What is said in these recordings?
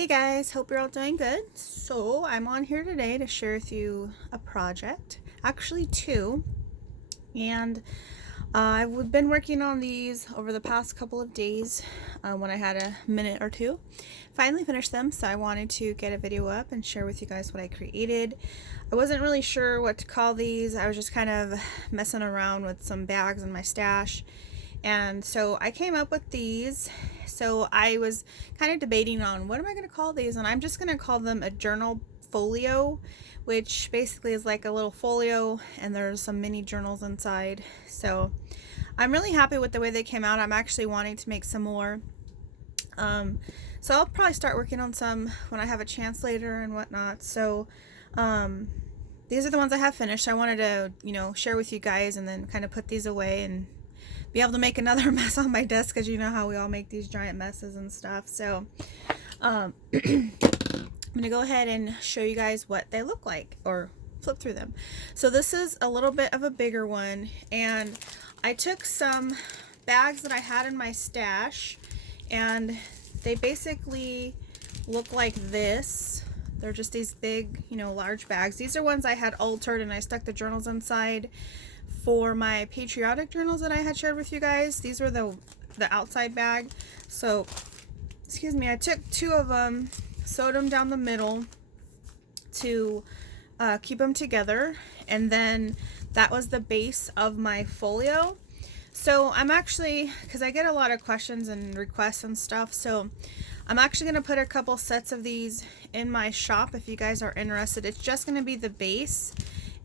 Hey guys, hope you're all doing good. So I'm on here today to share with you a project, actually two, and I've been working on these over the past couple of days when I had a minute or two. Finally finished them, so I wanted to get a video up and share with you guys what I created. I wasn't really sure what to call these. I was just kind of messing around with some bags in my stash. And so I came up with these. So I was kind of debating on what am I going to call these, and I'm just going to call them a journal folio, which basically is like a little folio and there's some mini journals inside. So I'm really happy with the way they came out. I'm actually wanting to make some more. So I'll probably start working on some when I have a chance later and whatnot. So these are the ones I have finished. I wanted to, share with you guys and then kind of put these away and be able to make another mess on my desk, because you know how we all make these giant messes and stuff. So I'm gonna go ahead and show you guys what they look like, or flip through them. So this is a little bit of a bigger one, and I took some bags that I had in my stash, and they basically look like this. They're just these big, large bags. These are ones I had altered, and I stuck the journals inside for my patriotic journals that I had shared with you guys. These were the outside bag. So, excuse me, I took two of them, sewed them down the middle to keep them together, and then that was the base of my folio. So I'm actually, because I get a lot of questions and requests and stuff, so I'm actually going to put a couple sets of these in my shop if you guys are interested. It's just going to be the base,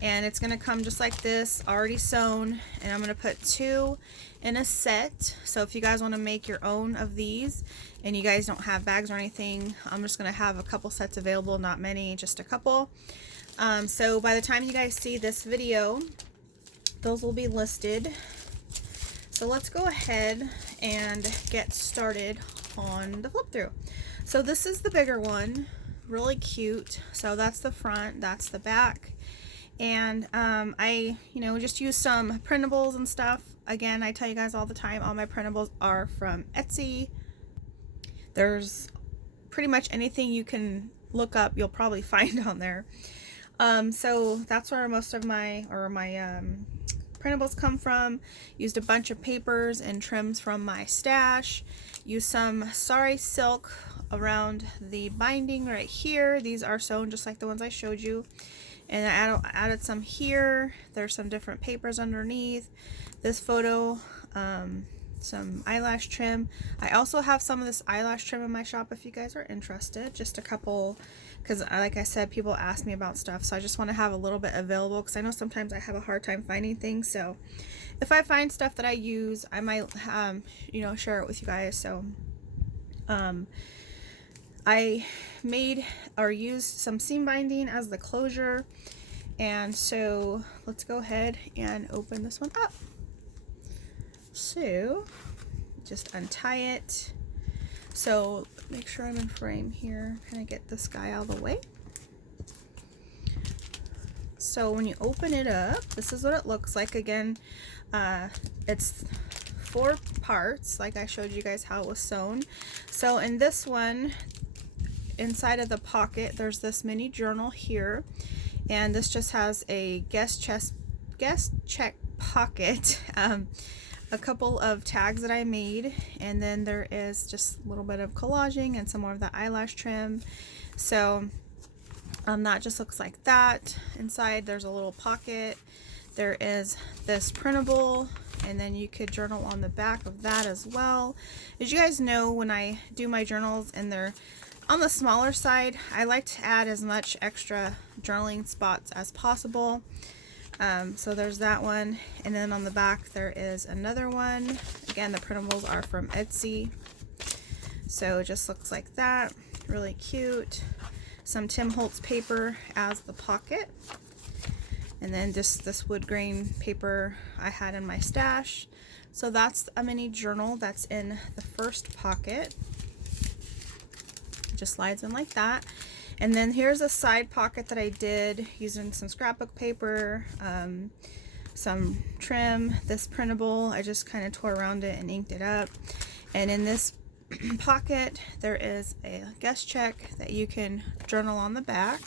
and it's going to come just like this, already sewn, and I'm going to put two in a set. So if you guys want to make your own of these and you guys don't have bags or anything, I'm just going to have a couple sets available, not many, just a couple. So by the time you guys see this video, those will be listed. So let's go ahead and get started on the flip through. So this is the bigger one, really cute. So that's the front, that's the back. And I just use some printables and stuff. Again, I tell you guys all the time, all my printables are from Etsy. There's pretty much anything you can look up, you'll probably find on there. So that's where most of my printables come from. Used a bunch of papers and trims from my stash. Used some sari silk around the binding right here. These are sewn just like the ones I showed you. And I added some here. There's some different papers underneath. This photo, some eyelash trim. I also have some of this eyelash trim in my shop if you guys are interested. Just a couple, because like I said, people ask me about stuff, so I just want to have a little bit available, because I know sometimes I have a hard time finding things. So if I find stuff that I use, I might share it with you guys. So I made or used some seam binding as the closure, and so let's go ahead and open this one up. So just untie it. So make sure I'm in frame here, kind of get this guy out of the way. So when you open it up, this is what it looks like. Again, it's 4 parts, like I showed you guys how it was sewn. So in this one, inside of the pocket, there's this mini journal here, and this just has a guest check pocket, a couple of tags that I made, and then there is just a little bit of collaging and some more of the eyelash trim. So that just looks like that. Inside there's a little pocket. There is this printable, and then you could journal on the back of that as well. As you guys know, when I do my journals and they're on the smaller side, I like to add as much extra journaling spots as possible. So there's that one, and then on the back there is another one. Again, the printables are from Etsy. So it just looks like that, really cute. Some Tim Holtz paper as the pocket, and then just this wood grain paper I had in my stash. So that's a mini journal that's in the first pocket. Just slides in like that. And then here's a side pocket that I did using some scrapbook paper, some trim, this printable. I just kind of tore around it and inked it up. And in this pocket, there is a guest check that you can journal on the back.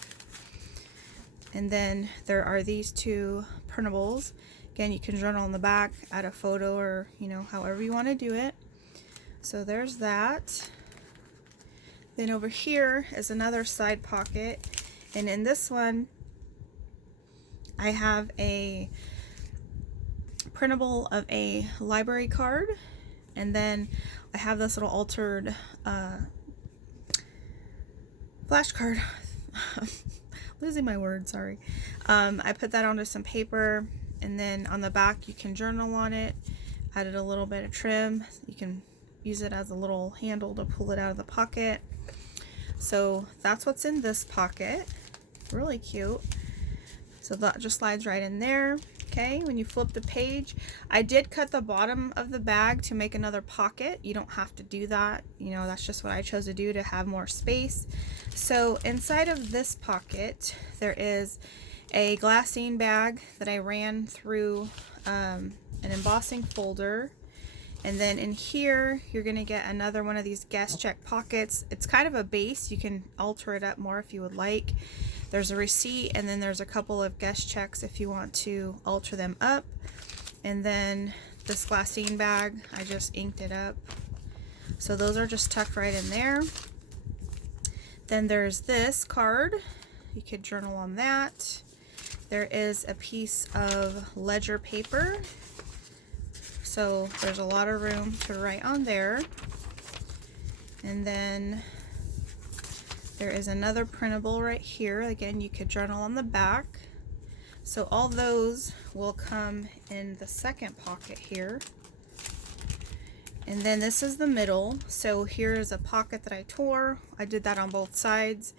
And then there are these two printables. Again, you can journal on the back, add a photo, or however you want to do it. So there's that. Then over here is another side pocket, and in this one I have a printable of a library card, and then I have this little altered flashcard. Losing my words, sorry. I put that onto some paper, and then on the back you can journal on it. Added a little bit of trim. You can use it as a little handle to pull it out of the pocket. So that's what's in this pocket. Really cute. So that just slides right in there. Okay, when you flip the page, I did cut the bottom of the bag to make another pocket. You don't have to do that. That's just what I chose to do to have more space. So inside of this pocket, there is a glassine bag that I ran through an embossing folder. And then in here, you're going to get another one of these guest check pockets. It's kind of a base. You can alter it up more if you would like. There's a receipt, and then there's a couple of guest checks if you want to alter them up. And then this glassine bag, I just inked it up. So those are just tucked right in there. Then there's this card. You could journal on that. There is a piece of ledger paper. So there's a lot of room to write on there. And then there is another printable right here. Again, you could journal on the back. So all those will come in the second pocket here. And then this is the middle. So here's a pocket that I tore. I did that on both sides.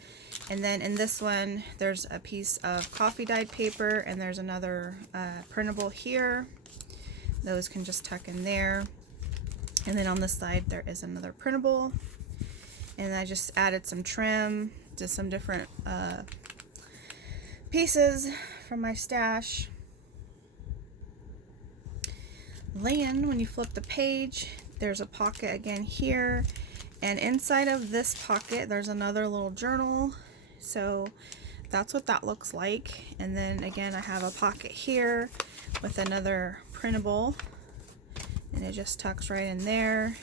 And then in this one, there's a piece of coffee dyed paper, and there's another printable here. Those can just tuck in there. And then on this side, there is another printable. And I just added some trim to some different pieces from my stash. Then when you flip the page, there's a pocket again here. And inside of this pocket, there's another little journal. So that's what that looks like. And then again, I have a pocket here with another printable, and it just tucks right in there.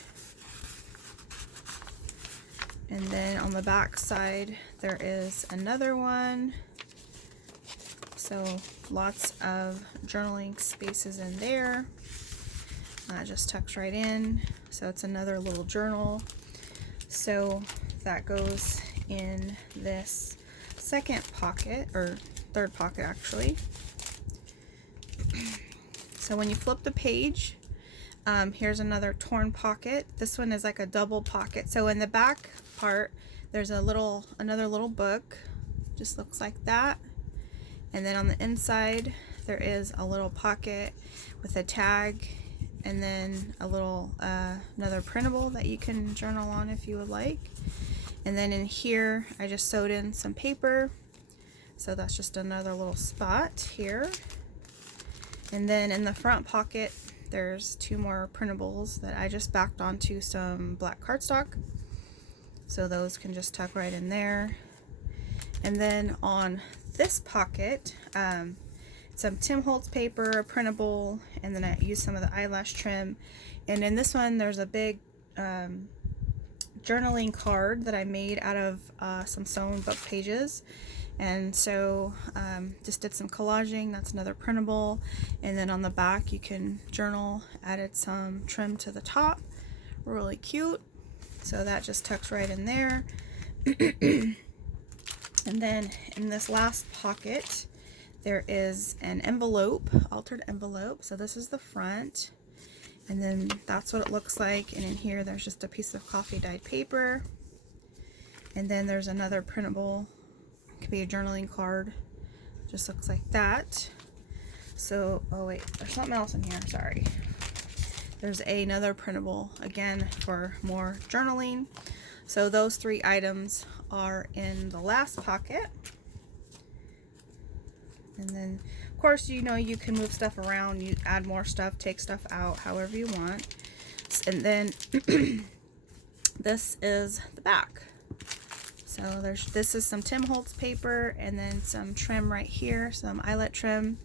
And then on the back side, there is another one. So lots of journaling spaces in there. That just tucks right in. So it's another little journal. So that goes in this second pocket, or third pocket actually. So when you flip the page, here's another torn pocket. This one is like a double pocket. So in the back part, there's another little book. Just looks like that. And then on the inside, there is a little pocket with a tag, and then a little another printable that you can journal on if you would like. And then in here, I just sewed in some paper. So that's just another little spot here. And then in the front pocket, there's two more printables that I just backed onto some black cardstock. So those can just tuck right in there. And then on this pocket, some Tim Holtz paper, a printable, and then I used some of the eyelash trim. And in this one, there's a big journaling card that I made out of some sewn book pages. And so just did some collaging. That's another printable. And then on the back, you can journal. Added some trim to the top. Really cute. So that just tucks right in there. And then in this last pocket, there is an envelope, altered envelope. So this is the front. And then that's what it looks like. And in here, there's just a piece of coffee dyed paper. And then there's another printable. It could be a journaling card. Just looks like that. So, oh wait, there's something else in here, sorry. There's another printable, again, for more journaling. So those three items are in the last pocket. And then, of course, you know, you can move stuff around, you add more stuff, take stuff out, however you want. And then this is the back. So this is some Tim Holtz paper, and then some trim right here, some eyelet trim.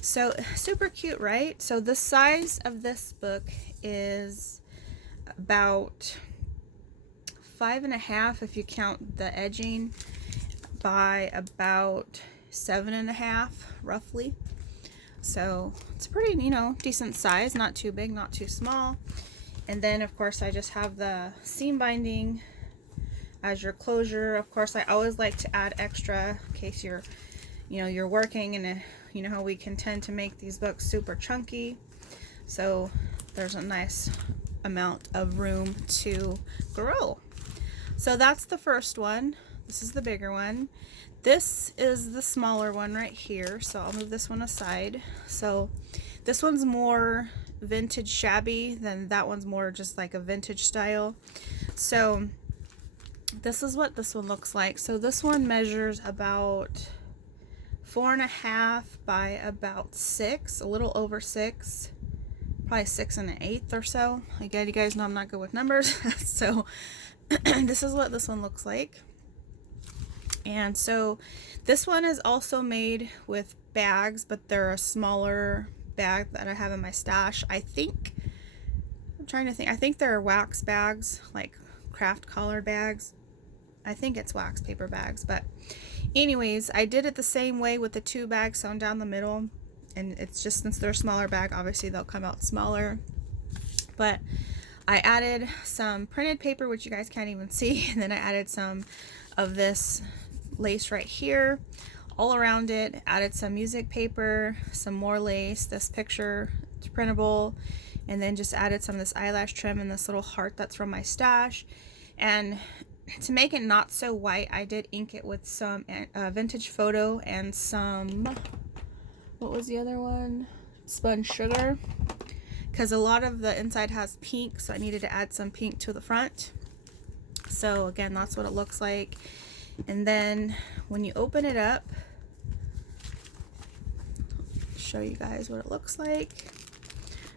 So super cute, right? So the size of this book is about 5.5 if you count the edging, by about 7.5 roughly. So it's pretty, you know, decent size, not too big, not too small. And then of course I just have the seam binding as your closure. Of course I always like to add extra in case you're, you know, you're working, and you know how we can tend to make these books super chunky. So there's a nice amount of room to grow. So that's the first one. This is the bigger one. This is the smaller one right here. So I'll move this one aside. So this one's more vintage shabby than that one's more just like a vintage style. So this is what this one looks like. So this one measures about 4.5 by about 6, a little over 6, probably 6 1/8 or so. Again, you guys know I'm not good with numbers. So this is what this one looks like. And so this one is also made with bags, but they're a smaller bag that I have in my stash. I'm trying to think, I think they're wax bags, like craft collar bags. I think it's wax paper bags, but anyways, I did it the same way with the 2 bags sewn down the middle, and it's just, since they're a smaller bag, obviously they'll come out smaller. But I added some printed paper, which you guys can't even see, and then I added some of this lace right here all around it, added some music paper, some more lace, this picture, it's printable, and then just added some of this eyelash trim and this little heart that's from my stash. And to make it not so white, I did ink it with some vintage photo and some, what was the other one, spun sugar, because a lot of the inside has pink, so I needed to add some pink to the front. So again, that's what it looks like. And then when you open it up, I'll show you guys what it looks like.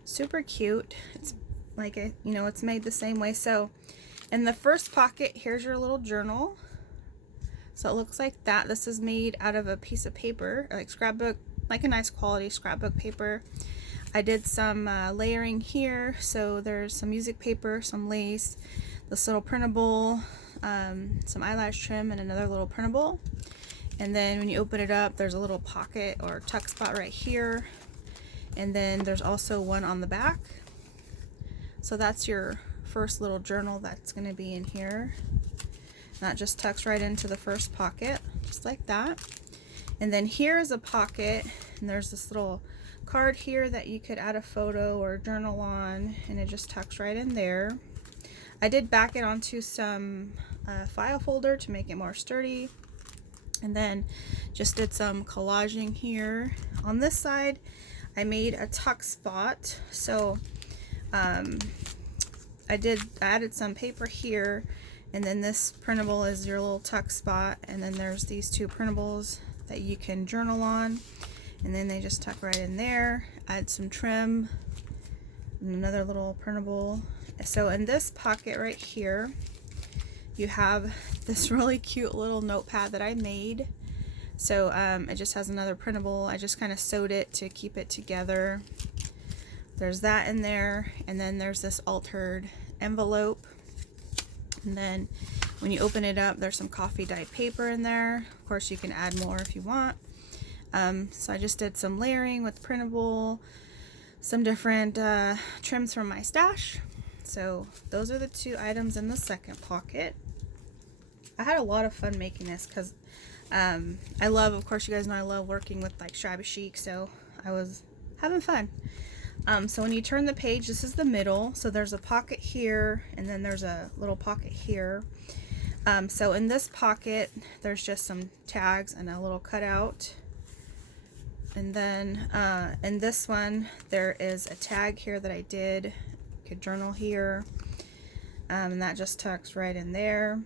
Super cute. It's like a, you know, it's made the same way. So in the first pocket, here's your little journal. So it looks like that. This is made out of a piece of paper, like scrapbook, like a nice quality scrapbook paper. I did some layering here. So there's some music paper, some lace, this little printable, some eyelash trim, and another little printable. And then when you open it up, there's a little pocket or tuck spot right here. And then there's also one on the back. So that's your first little journal that's going to be in here. That just tucks right into the first pocket, just like that. And then here is a pocket, and there's this little card here that you could add a photo or journal on, and it just tucks right in there. I did back it onto some file folder to make it more sturdy, and then just did some collaging here. On this side, I made a tuck spot. So I added some paper here, and then this printable is your little tuck spot, and then there's these 2 printables that you can journal on, and then they just tuck right in there. Add some trim and another little printable. So in this pocket right here, you have this really cute little notepad that I made. So it just has another printable. I just kind of sewed it to keep it together. There's that in there, and then there's this altered envelope. And then when you open it up, there's some coffee dyed paper in there. Of course, you can add more if you want. So I just did some layering with printable, some different trims from my stash. So those are the 2 items in the second pocket. I had a lot of fun making this because I love, of course you guys know I love working with like shabby chic, so I was having fun. So when you turn the page, this is the middle, so there's a pocket here, and then there's a little pocket here. So in this pocket, there's just some tags and a little cutout. And then in this one, there is a tag here that I did. You could journal here, and that just tucks right in there.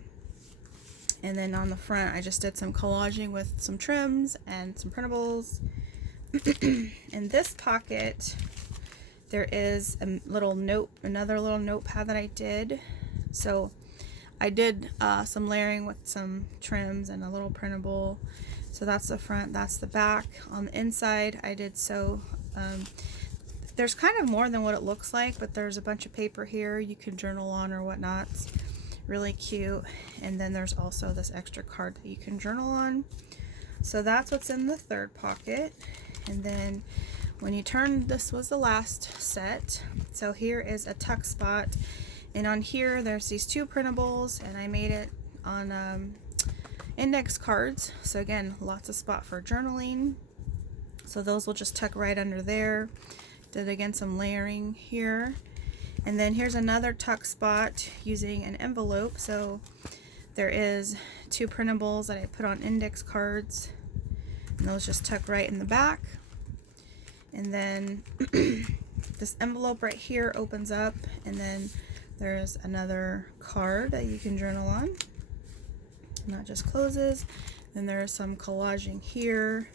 And then on the front, I just did some collaging with some trims and some printables. In this pocket, there is a little note, another little notepad that I did. So I did some layering with some trims and a little printable. So that's the front, that's the back. On the inside, I did there's kind of more than what it looks like, but there's a bunch of paper here you can journal on or whatnot. It's really cute. And then there's also this extra card that you can journal on. So that's what's in the third pocket. And then when you turn, this was the last set. So here is a tuck spot. And on here, there's these two printables, and I made it on index cards. So again, lots of spot for journaling. So those will just tuck right under there. Did again some layering here. And then here's another tuck spot using an envelope. So there is two printables that I put on index cards, and those just tuck right in the back. And then this envelope right here opens up, and then there's another card that you can journal on, and that just closes. Then there's some collaging here,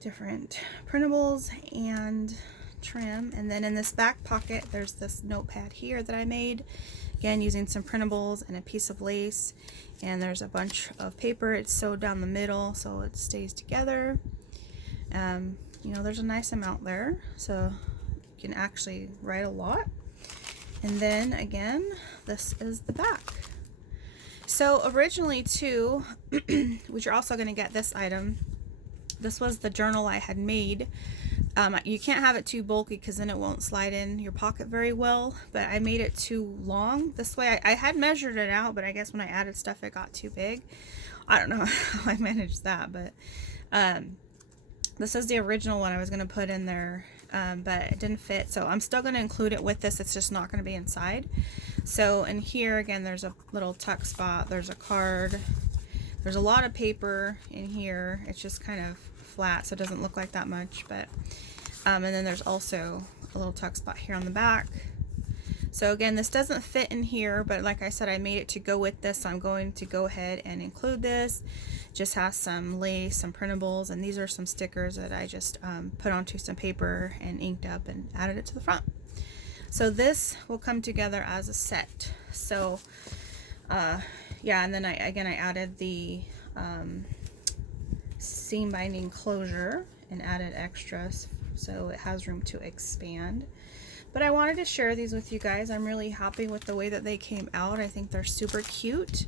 different printables and trim. And then in this back pocket, there's this notepad here that I made, again using some printables and a piece of lace. And there's a bunch of paper. It's sewed down the middle so it stays together. You know, there's a nice amount there, so you can actually write a lot. And then again, this is the back. So originally too, which you're also going to get this item, this was the journal I had made. You can't have it too bulky because then it won't slide in your pocket very well, but I made it too long this way. I had measured it out, but I guess when I added stuff it got too big. I don't know how I managed that, but this is the original one I was going to put in there, but it didn't fit, so I'm still going to include it with this. It's just not going to be inside. So in here again, there's a little tuck spot, there's a card, there's a lot of paper in here. It's just kind of flat, so it doesn't look like that much, but and then there's also a little tuck spot here on the back. So again, this doesn't fit in here, but like I said, I made it to go with this, so I'm going to go ahead and include this. Just has some lace, some printables, and these are some stickers that I just put onto some paper and inked up and added it to the front. So this will come together as a set. So yeah, and then I added the seam binding closure and added extras so it has room to expand. But I wanted to share these with you guys. I'm really happy with the way that they came out. I think they're super cute,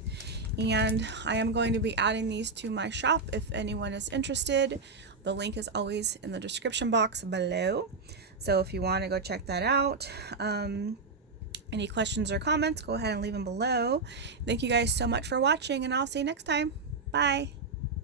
and I am going to be adding these to my shop if anyone is interested. The link is always in the description box below, so if you want to go check that out. Any questions or comments, go ahead and leave them below. Thank you guys so much for watching, and I'll see you next time. Bye.